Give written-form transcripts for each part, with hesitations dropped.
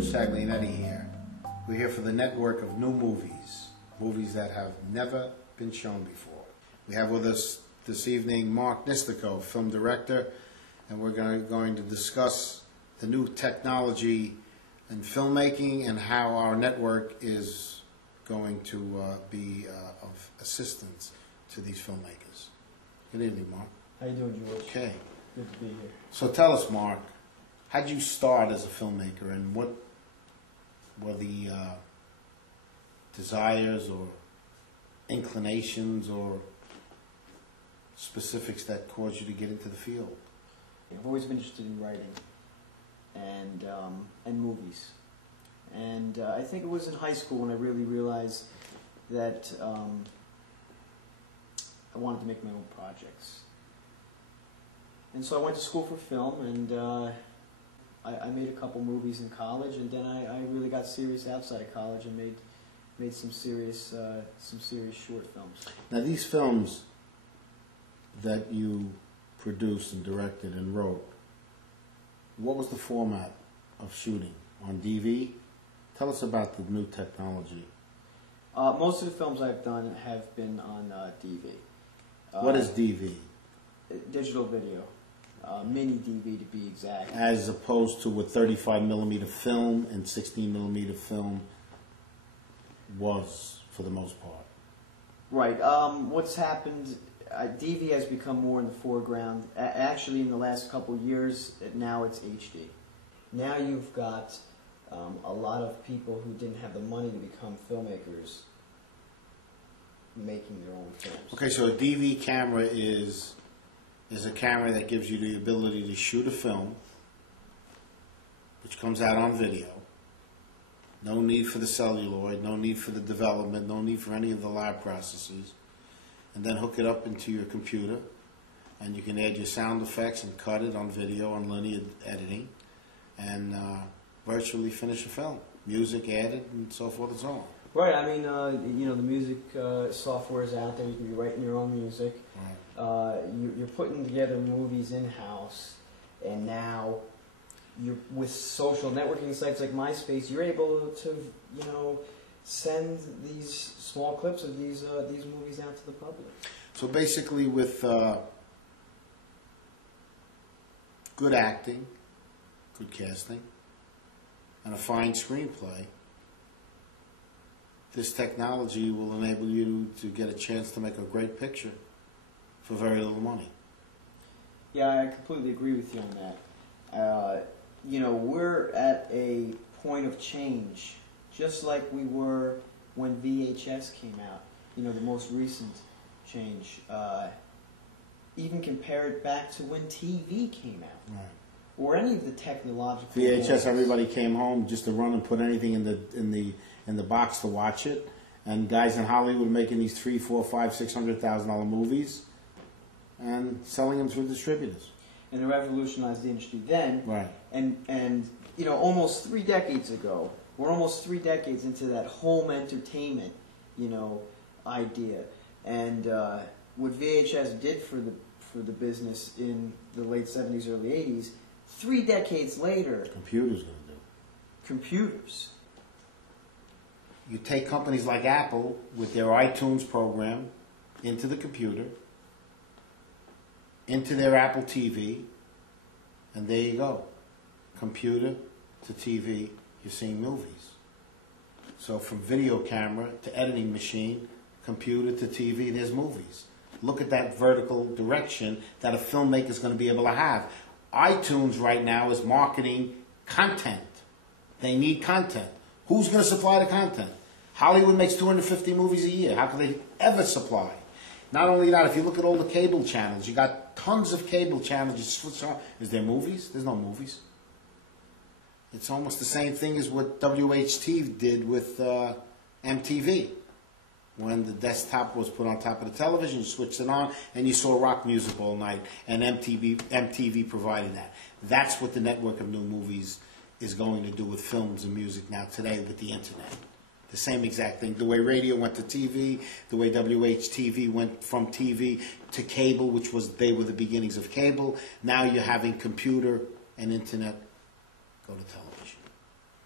George Taglianetti here. We're here for the network of new movies, movies that have never been shown before. We have with us this evening Mark Nistico, film director, and we're going to discuss the new technology in filmmaking and how our network is going to be of assistance to these filmmakers. Good evening, Mark. How you doing, George? Okay. Good to be here. So tell us, Mark, how did you start as a filmmaker, and what were the desires or inclinations or specifics that caused you to get into the field? I've always been interested in writing and movies. And I think it was in high school when I really realized that I wanted to make my own projects. And so I went to school for film, and I made a couple movies in college, and then I really got serious outside of college and made some serious short films. Now, these films that you produced and directed and wrote, what was the format of shooting? On DV? Tell us about the new technology. Most of the films I've done have been on DV. What is DV? Digital video. Mini DV to be exact. As opposed to what 35mm film and 16mm film was for the most part. Right. What's happened, DV has become more in the foreground. Actually, in the last couple of years, now it's HD. Now you've got a lot of people who didn't have the money to become filmmakers making their own films. Okay, so a DV camera is a camera that gives you the ability to shoot a film, which comes out on video. No need for the celluloid, no need for the development, no need for any of the lab processes. And then hook it up into your computer, and you can add your sound effects and cut it on video, on linear editing, and virtually finish a film. Music added, and so forth and so on. Right. I mean, you know, the music software is out there. You can be writing your own music. Right. You're putting together movies in-house, and now with social networking sites like MySpace, you're able to, you know, send these small clips of these movies out to the public. So basically, with good acting, good casting, and a fine screenplay, this technology will enable you to get a chance to make a great picture for very little money. Yeah, I completely agree with you on that. You know, we're at a point of change, just like we were when VHS came out. You know, the most recent change. Even compare it back to when TV came out. Right. Or any of the technological VHS, advances. Everybody came home just to run and put anything in the box to watch it, and guys in Hollywood making these $300,000, $400,000, $500,000, $600,000 movies and selling them through distributors. And it revolutionized the industry then. Right. And you know, almost 3 decades ago, we're almost 3 decades into that home entertainment, you know, idea. And what VHS did for the business in the late 70s, early 80s, 3 decades later, computers going to do. Computers. You take companies like Apple with their iTunes program into the computer, into their Apple TV, and there you go. Computer to TV, you're seeing movies. So from video camera to editing machine, computer to TV, there's movies. Look at that vertical direction that a filmmaker is going to be able to have. iTunes right now is marketing content. They need content. Who's going to supply the content? Hollywood makes 250 movies a year. How can they ever supply? Not only that, if you look at all the cable channels, you got tons of cable channels. You switch on. Is there movies? There's no movies. It's almost the same thing as what WHT did with MTV. When the desktop was put on top of the television, you switched it on, and you saw rock music all night, and MTV provided that. That's what the network of new movies is going to do with films and music now today with the internet. The same exact thing. The way radio went to TV, the way WHTV went from TV to cable, which they were the beginnings of cable. Now you're having computer and internet go to television.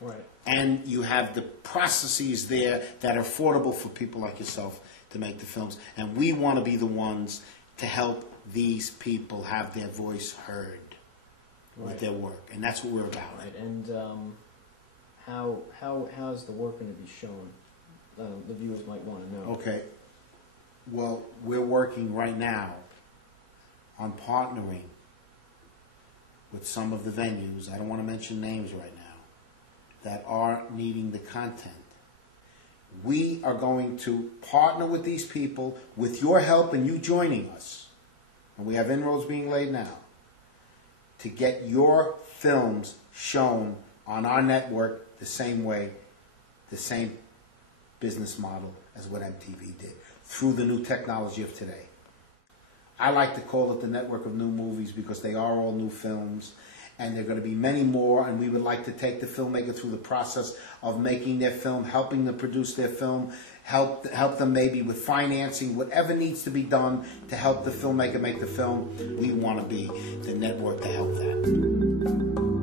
Right. And you have the processes there that are affordable for people like yourself to make the films. And we want to be the ones to help these people have their voice heard with their work. And that's what we're about. Right. And how is the work going to be shown? The viewers might want to know. Okay. Well, we're working right now on partnering with some of the venues, I don't want to mention names right now, that are needing the content. We are going to partner with these people with your help and you joining us, and we have inroads being laid now, to get your films shown on our network the same way, the same business model as what MTV did, through the new technology of today. I like to call it the network of new movies because they are all new films, and there are going to be many more, and we would like to take the filmmaker through the process of making their film, helping them produce their film, help them maybe with financing, whatever needs to be done to help the filmmaker make the film. We want to be the network to help that.